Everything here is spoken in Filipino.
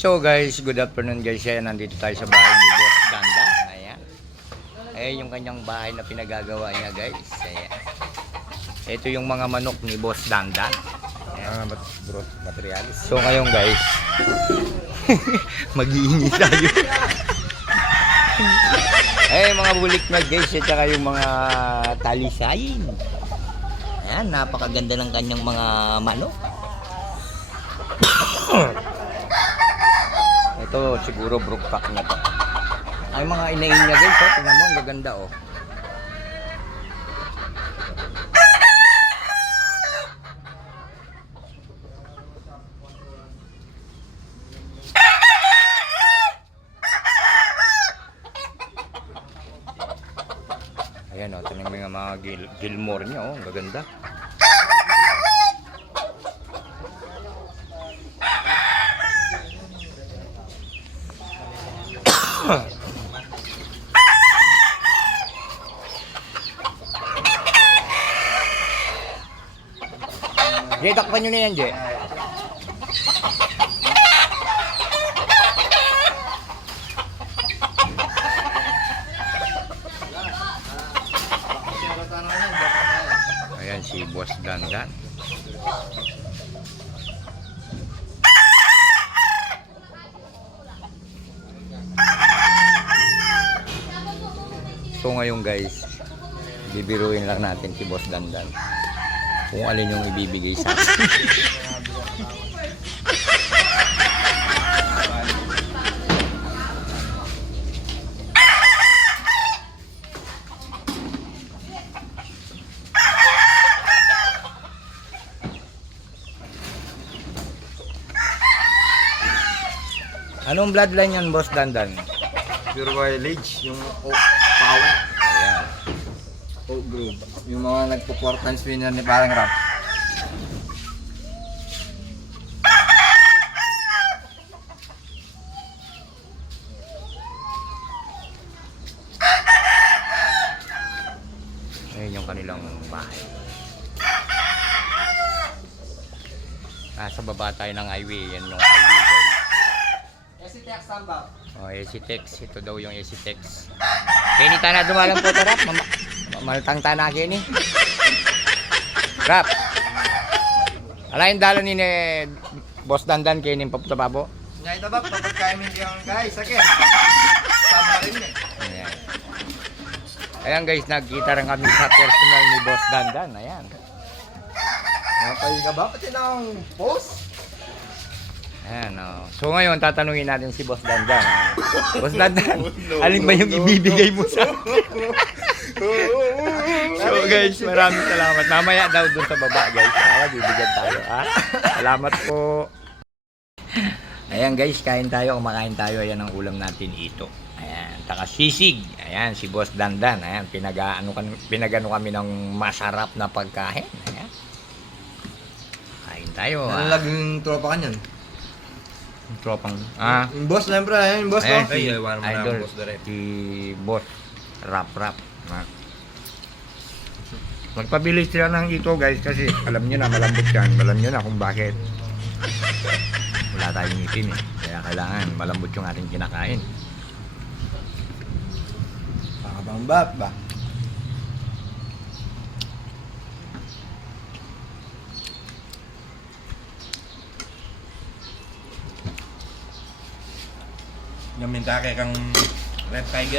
So guys, good afternoon guys. Ayan, nandito tayo sa bahay ni Boss Dandan. Ayan. Ayan yung kanyang bahay na pinagagawa niya guys. Ayan. Ito yung mga manok ni Boss Dandan. Materialis. So ngayon guys, mag-iingi tayo. Ay mga bulik na guys, at saka yung mga talisayin. Ayan, napakaganda ng kanyang mga manok. Ito siguro brookpack na to. Ay mga inain niya guys, oh, tingnan mo, ang gaganda oh. Ayan o, ito yung mga Gilmore niya o, ang gaganda. Jay, takpan nyo na yan, Jay. Ayan si Boss Dandan. So ngayon guys, bibiruin lang natin si Boss Dandan kung alin yung ibibigay sa akin. Anong bloodline yan, Boss Dandan? Pure Village, yung Oak Power. Ayan. Oak Grove. Yung mga nagpo-4 winner ni Parang Rap. Ayan yung kanilang bahay. Nasa baba tayo ng highway. Yan yung highway guys. SCTX Samba. Oh, SCTX. Ito daw yung SCTX. Kini tanah dumalang po tarap. Maltang tanah kini. Rap. Alain dalo ni Boss Dandan kini papunta babo. Ngayon ba, kapag kami yung guys, again. Samba rin eh. Ayan. Ayan guys, nagkita rin kami sa personal ni Boss Dandan. Ayan. Napay ka ba? Pati ng post? Ayan, oh. So ngayon, tatanungin natin si Boss Dandan. Boss Dandan, alin ba yung ibibigay mo sa akin? So guys, maraming salamat. Mamaya daw dun sa baba guys. Bibigyan tayo. Salamat po. Ayan guys, kain tayo, kumakain tayo. Ayan ang ulam natin ito. Ayan, taka sisig. Ayan, si Boss Dandan. Ayan, pinagano kami ng masarap na pagkain. Ayan. Kain tayo. Ano laging tropa ka niyan? Tropang. Yung boss, siyempre. Yung boss, Ayan, no? si Ay, Idol. boss direct. Si Boss. Rap. Magpabili sila ng ito guys kasi alam nyo na malambot yan. Alam nyo na kung bakit. Wala tayong itim eh. Kaya kailangan malambot yung ating kinakain. Pakabang ba? Yung minta kay kang Red Tiger.